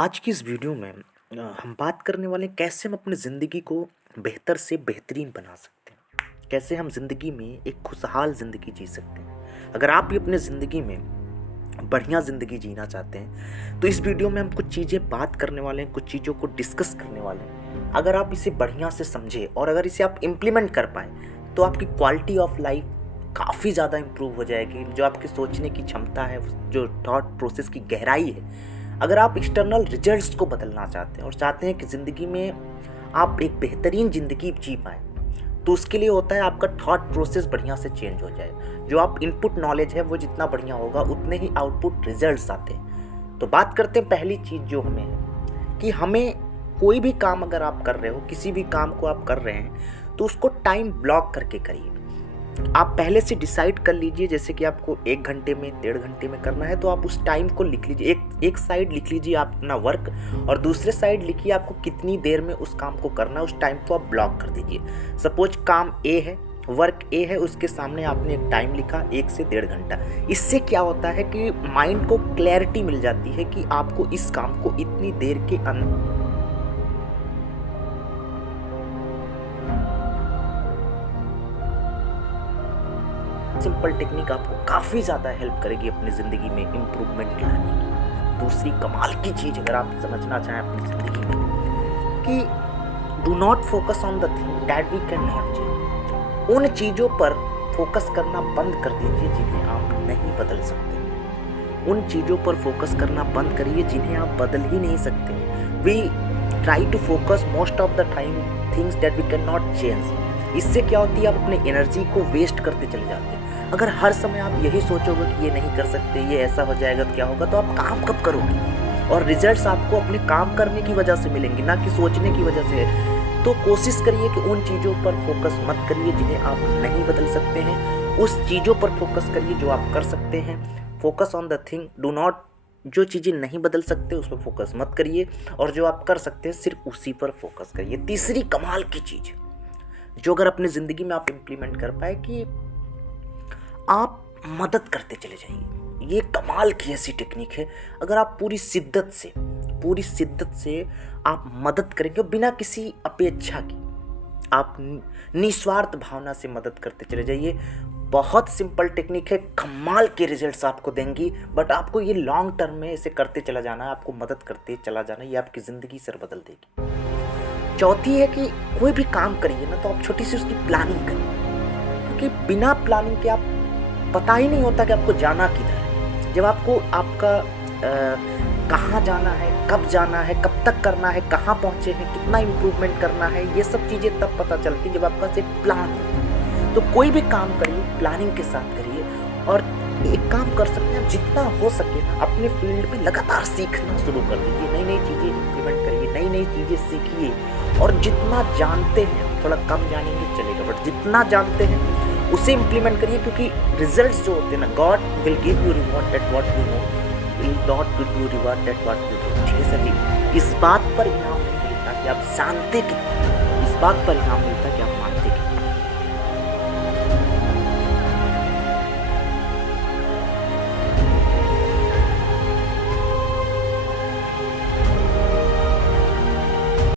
आज की इस वीडियो में हम बात करने वाले हैं कैसे हम अपनी ज़िंदगी को बेहतर से बेहतरीन बना सकते हैं। कैसे हम ज़िंदगी में एक खुशहाल ज़िंदगी जी सकते हैं। अगर आप भी अपने ज़िंदगी में बढ़िया ज़िंदगी जीना चाहते हैं तो इस वीडियो में हम कुछ चीज़ें बात करने वाले हैं, कुछ चीज़ों को डिस्कस करने वाले हैं। अगर आप इसे बढ़िया से समझें और अगर इसे आप इम्प्लीमेंट कर पाएँ तो आपकी क्वालिटी ऑफ लाइफ काफ़ी ज़्यादा इम्प्रूव हो जाएगी। जो आपकी सोचने की क्षमता है, जो थॉट प्रोसेस की गहराई है, अगर आप एक्सटर्नल रिजल्ट्स को बदलना चाहते हैं और चाहते हैं कि ज़िंदगी में आप एक बेहतरीन ज़िंदगी जी पाएँ, तो उसके लिए होता है आपका थॉट प्रोसेस बढ़िया से चेंज हो जाए। जो आप इनपुट नॉलेज है वो जितना बढ़िया होगा उतने ही आउटपुट रिजल्ट्स आते हैं। तो बात करते हैं पहली चीज़ जो हमें है कि हमें कोई भी काम अगर आप कर रहे हो, किसी भी काम को आप कर रहे हैं तो उसको टाइम ब्लॉक करके करिए। आप पहले से डिसाइड कर लीजिए, जैसे कि आपको 1 घंटे में, 1.5 घंटे में करना है तो आप उस टाइम को लिख लीजिए। एक साइड लिख लीजिए आप अपना वर्क और दूसरे साइड लिखिए आपको कितनी देर में उस काम को करना है। उस टाइम को आप ब्लॉक कर दीजिए। सपोज काम ए है, वर्क ए है, उसके सामने आपने एक टाइम लिखा 1 से 1.5 घंटा। इससे क्या होता है कि माइंड को क्लैरिटी मिल जाती है कि आपको इस काम को इतनी देर के अंदर। सिंपल टेक्निक आपको काफ़ी ज़्यादा हेल्प करेगी अपनी ज़िंदगी में इम्प्रूवमेंट लाने की। दूसरी कमाल की चीज़ अगर आप समझना चाहें अपनी ज़िंदगी में कि do not focus on the thing that we can not change. उन चीज़ों पर फोकस करना बंद कर दीजिए जिन्हें आप नहीं बदल सकते। उन चीज़ों पर फोकस करना बंद करिए जिन्हें आप बदल ही नहीं सकते। We try to focus most of the time things that we can not change. इससे क्या होती है, आप अपनी एनर्जी को वेस्ट करते चले जाते हैं। अगर हर समय आप यही सोचोगे कि ये नहीं कर सकते, ये ऐसा हो जाएगा तो क्या होगा, तो आप काम कब करोगे। और रिजल्ट्स आपको अपने काम करने की वजह से मिलेंगे, ना कि सोचने की वजह से। तो कोशिश करिए कि उन चीज़ों पर फोकस मत करिए जिन्हें आप नहीं बदल सकते हैं। उस चीज़ों पर फोकस करिए जो आप कर सकते हैं। Focus on the thing, do not, जो चीज़ें नहीं बदल सकते उस पर फोकस मत करिए और जो आप कर सकते हैं सिर्फ उसी पर फोकस करिए। तीसरी कमाल की चीज़ जो अगर अपनी ज़िंदगी में आप इम्प्लीमेंट कर पाए कि आप मदद करते चले जाइए। ये कमाल की ऐसी टेक्निक है। अगर आप पूरी शिद्दत से आप मदद करेंगे बिना किसी अपेक्षा की, आप निस्वार्थ भावना से मदद करते चले जाइए। बहुत सिंपल टेक्निक है, कमाल के रिजल्ट्स आपको देंगी। बट आपको ये लॉन्ग टर्म में इसे करते चला जाना है, आपको मदद करते चला जाना है। ये आपकी ज़िंदगी सर बदल देगी। चौथी है कि कोई भी काम करिए ना तो आप छोटी सी उसकी प्लानिंग करिए, क्योंकि बिना प्लानिंग के आप पता ही नहीं होता कि आपको जाना किधर है। जब आपको आपका कहाँ जाना है, कब जाना है, कब तक करना है, कहाँ पहुँचे हैं, कितना इम्प्रूवमेंट करना है, ये सब चीज़ें तब पता चलती है जब आपका एक प्लान हो। तो कोई भी काम करिए प्लानिंग के साथ करिए। और एक काम कर सकते हैं, जितना हो सके ना अपने फील्ड में लगातार सीखना शुरू कर दीजिए। नई नई चीज़ें इम्प्लीमेंट करिए, नई नई चीज़ें सीखिए। और जितना जानते हैं, थोड़ा कम जानेंगे चलेगा, बट जितना जानते हैं उसे इम्प्लीमेंट करिए। क्योंकि रिजल्ट्स जो होते हैं ना, God will give you reward at what you know, will not give you reward at what you do. ठीक है सर जी, इस बात पर इनाम नहीं मिलता कि आप जानते कितना, इस बात पर इनाम मिलता है